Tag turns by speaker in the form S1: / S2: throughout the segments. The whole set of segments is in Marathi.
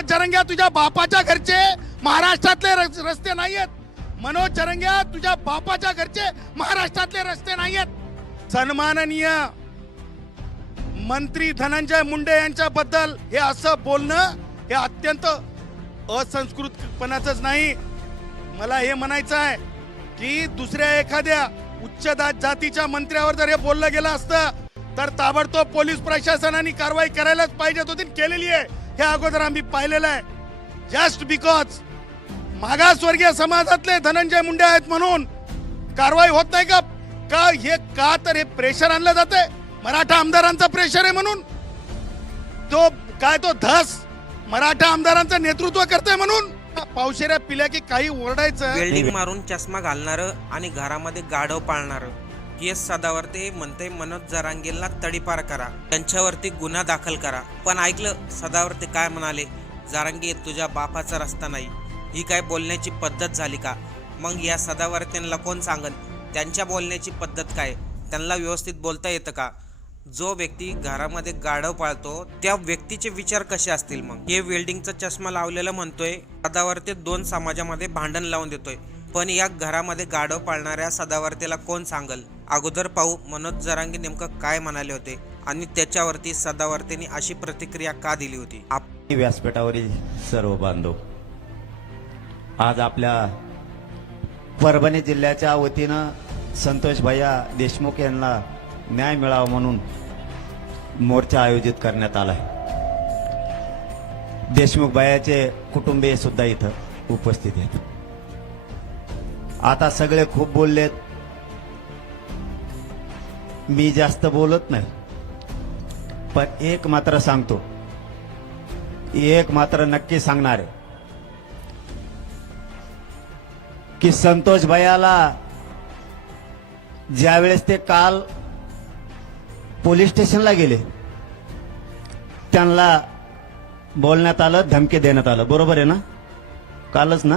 S1: मनोज जरंग्या तुझ्या बापाच्या घरचे महाराष्ट्रातले रस- रस्ते नाहीयेत. मनोज जरंग्या तुझ्या बापाच्या घरचे महाराष्ट्रातले रस्ते नाहीयेत. सन्माननीय मंत्री धनंजय मुंडे यांच्याबद्दल हे असं बोलणं हे अत्यंत असंस्कृतपणाचंच नाही. मला हे म्हणायचं आहे की दुसऱ्या एखाद्या उच्च दा- जातीच्या मंत्र्यावर जर हे बोललं गेलं असतं तर ताबडतोब पोलीस प्रशासनाने कारवाई करायलाच पाहिजे होती केलेली आहे. हे अगोदर आम्ही पाहिलेलं आहे. जस्ट बिकॉज मागासवर्गीय समाजातले धनंजय मुंडे आहेत म्हणून कारवाई होत नाही का? का हे का तर हे प्रेशर आणलं जाते मराठा आमदारांचा प्रेशर आहे म्हणून? तो काय तो धस मराठा आमदारांचं नेतृत्व करते म्हणून? पावशेऱ्या पिल्या की काही ओरडायचं.
S2: वेल्डिंग मारून चष्मा घालणारं आणि घरामध्ये गाढव पाळणारं. एस सदावर्ते म्हणते मनोज जरांगेला तडीपार करा. त्यांच्यावरती गुन्हा दाखल करा. पण ऐकलं सदावर्ते काय म्हणाले? जारांगी तुझ्या बापाचा रस्ता नाही. ही काय बोलण्याची पद्धत झाली का? मग या सदावर्त्यांना कोण सांगन? त्यांच्या बोलण्याची पद्धत काय? त्यांना व्यवस्थित बोलता येतं का? जो व्यक्ती घरामध्ये गाढव पाळतो त्या व्यक्तीचे विचार कसे असतील मग? हे वेल्डिंगचा चष्मा लावलेला म्हणतोय सदावर्ते दोन समाजामध्ये भांडण लावून देतोय. पण या घरामध्ये गाढव पाळणाऱ्या सदावर्तीला कोण सांगल? अगोदर पाहू मनोज जरांगी नेमकं काय म्हणाले होते आणि त्याच्यावरती सदावर्तींनी अशी प्रतिक्रिया का दिली होती? आप-
S3: व्यासपीठावरील सर्व बांधव आज आपल्या परभणी जिल्ह्याच्या वतीनं संतोष भैया देशमुख यांना न्याय मिळावा म्हणून मोर्चा आयोजित करण्यात आला आहे. देशमुख भैयाचे कुटुंबीय सुद्धा इथं उपस्थित आहेत. आता सगळे खूप बोललेत. मी जास्त बोलत नाही. पण एक मात्र सांगतो. एक मात्र नक्की सांगणार आहे. की संतोष भैयाला ज्यावेळेस ते काल पोलीस स्टेशनला गेले त्यांना बोलण्यात आलं धमकी देण्यात आलं. बरोबर आहे ना? कालच ना?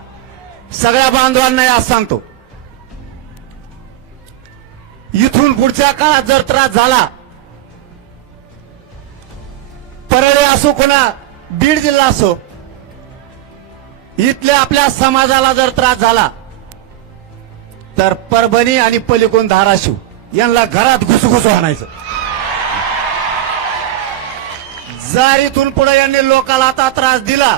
S3: सगळ्या बांधवांना आज सांगतो. इथून पुढच्या काळात जर त्रास झाला परळे असो कोणा बीड जिल्हा असो इथल्या आपल्या समाजाला जर त्रास झाला तर परभणी आणि पलिकोण धाराशिव यांना घरात घुसघुस आणायचं. जर इथून पुढे यांनी लोकाला आता त्रास दिला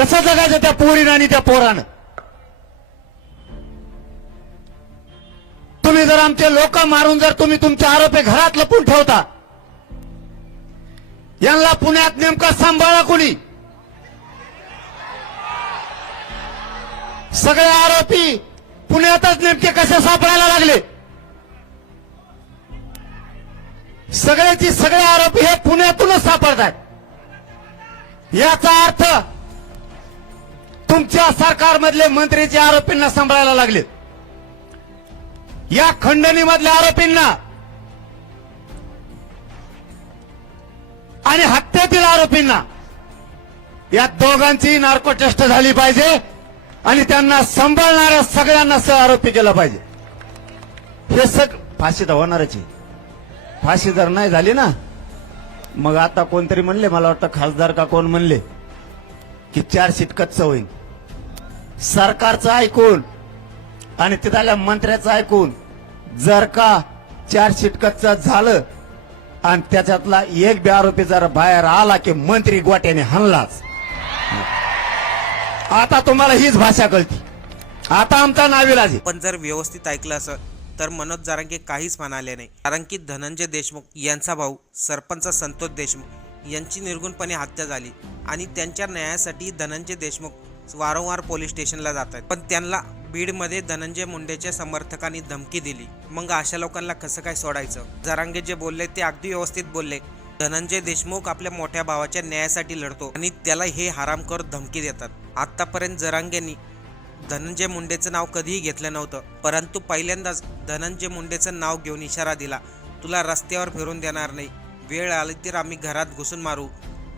S3: कसं जगायचं त्या पोरीनं आणि त्या पोरानं? तुम्ही जर आमचे लोक मारून जर तुम्ही तुमचे आरोपी घरात लपून ठेवता यांना पुण्यात नेमका सांभाळा कोणी? सगळे आरोपी पुण्यातच नेमके कसे सापडायला लागले? सगळ्याची सगळे आरोपी हे पुण्यातूनच सापडतात याचा अर्थ तुमच्या सरकारमधले मंत्रीचे आरोपींना सांभाळायला लागले. या खंडणीमधल्या आरोपींना आणि हत्येतील आरोपींना या दोघांची नार्को टेस्ट झाली पाहिजे आणि त्यांना सांभाळणाऱ्या सगळ्यांना सह आरोपी केलं पाहिजे. हे सग फाशी तर होणारच आहे. फाशी जर नाही झाली ना मग आता कोणतरी म्हणले मला वाटतं खासदार का कोण म्हणले की चार सीट कच्च होईल. सरकारचं ऐकून आणि तिथल्या मंत्र्याचं ऐकून जर का चार सीट कच्च झालं आणि त्याच्यातला एक बी आरोपी जर बाहेर आला की मंत्री गोट्याने हल्लाच आता तुम्हाला हीच भाषा कळती. आता आमचा नाविलाज
S2: पण जर व्यवस्थित ऐकलं असं तर मनोज जारांगे काहीच म्हणाले नाही. कारण की धनंजय देशमुख यांचा भाऊ सरपंच संतोष देशमुख यांची निर्गुणपणे हत्या झाली. आणि त्यांच्या न्यायासाठी धनंजय देशमुख वारंवार पोलीस स्टेशनला जात आहेत पण त्यांना बीडमध्ये धनंजय मुंडेच्या समर्थकांनी धमकी दिली. मग अशा लोकांना कसं काय सोडायचं? जरांगे जे बोलले ते अगदी व्यवस्थित बोलले. धनंजय देशमुख आपल्या मोठ्या भावाच्या न्यायासाठी लढतो आणि त्याला हे हरामखोर धमकी देतात. आतापर्यंत जरांगेंनी धनंजय मुंडेचं नाव कधीही घेतलं नव्हतं. परंतु पहिल्यांदाच धनंजय मुंडेचं नाव घेऊन इशारा दिला. तुला रस्त्यावर फिरून देणार नाही. वेळ आली तर आम्ही घरात घुसून मारू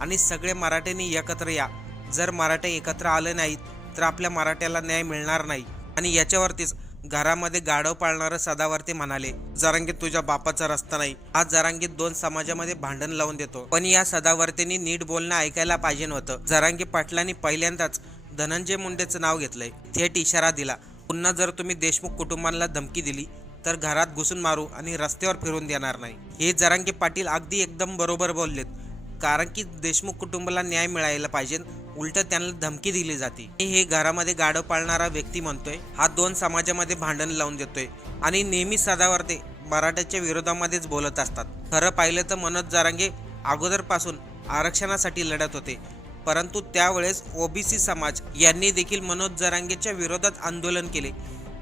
S2: आणि सगळे मराठ्यांनी एकत्र या. जर मराठे एकत्र आले नाहीत तर आपल्या मराठ्याला न्याय मिळणार नाही. आणि याच्यावरतीच घरामध्ये गाढव पाळणारं सदावर्ती म्हणाले जरांगीत तुझ्या बापाचा रस्ता नाही. आज जरांगीत दोन समाजामध्ये भांडण लावून देतो. पण या सदावर्तींनी नीट बोलणं ऐकायला पाहिजे नव्हतं. जरांगी पाटलांनी पहिल्यांदाच धनंजय मुंडेचं नाव घेतलंय. थेट इशारा दिला पुन्हा जर तुम्ही देशमुख कुटुंबांना धमकी दिली तर घरात घुसून मारू आणि रस्त्यावर फिरून देणार नाही. हे जरांगे पाटील अगदी एकदम बरोबर बोललेत. कारण की देशमुख कुटुंबाला न्याय मिळायला पाहिजे उलट त्यांना धमकी दिली जाते. हे घरामध्ये गाडं पाळणारा व्यक्ती म्हणतोय. हा दोन समाजामध्ये भांडण लावून देतोय. आणि नेहमी सदावर्ते मराठ्याच्या विरोधामध्येच बोलत असतात. खरं पाहिलं तर मनोज जारांगे अगोदरपासून आरक्षणासाठी लढत होते. परंतु त्यावेळेस ओबीसी समाज यांनी देखील मनोज जरांगेच्या विरोधात आंदोलन केले.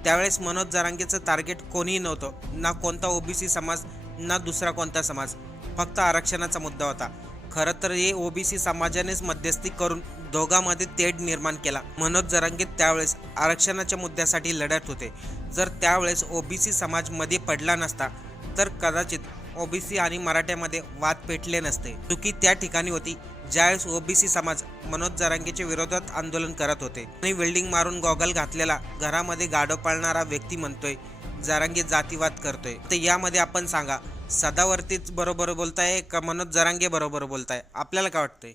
S2: त्यावेळेस मनोज जरांगेचं टार्गेट कोणीही नव्हतं. ना कोणता ओबीसी समाज ना दुसरा कोणता समाज. फक्त आरक्षणाचा मुद्दा होता. खरं तर हे ओबीसी समाजानेच मध्यस्थी करून दोघांमध्ये तेढ निर्माण केला. मनोज जरांगे त्यावेळेस आरक्षणाच्या मुद्द्यासाठी लढत होते. जर त्यावेळेस ओबीसी समाजमध्ये पडला नसता तर कदाचित ओबीसी आणि मराठ्यामध्ये वाद पेटले नसते. चुकी त्या ठिकाणी होती ज्यावेळेस ओबीसी समाज मनोज जरांगेच्या विरोधात आंदोलन करत होते. आणि वेल्डिंग मारून गॉगल घातलेला घरामध्ये गाडो पाळणारा व्यक्ती म्हणतोय जरांगे जातीवाद करतोय. तर यामध्ये आपण सांगा सदावरतीच बरोबर बोलताय का मनोज जरांगे बरोबर बोलताय? आपल्याला काय वाटतंय?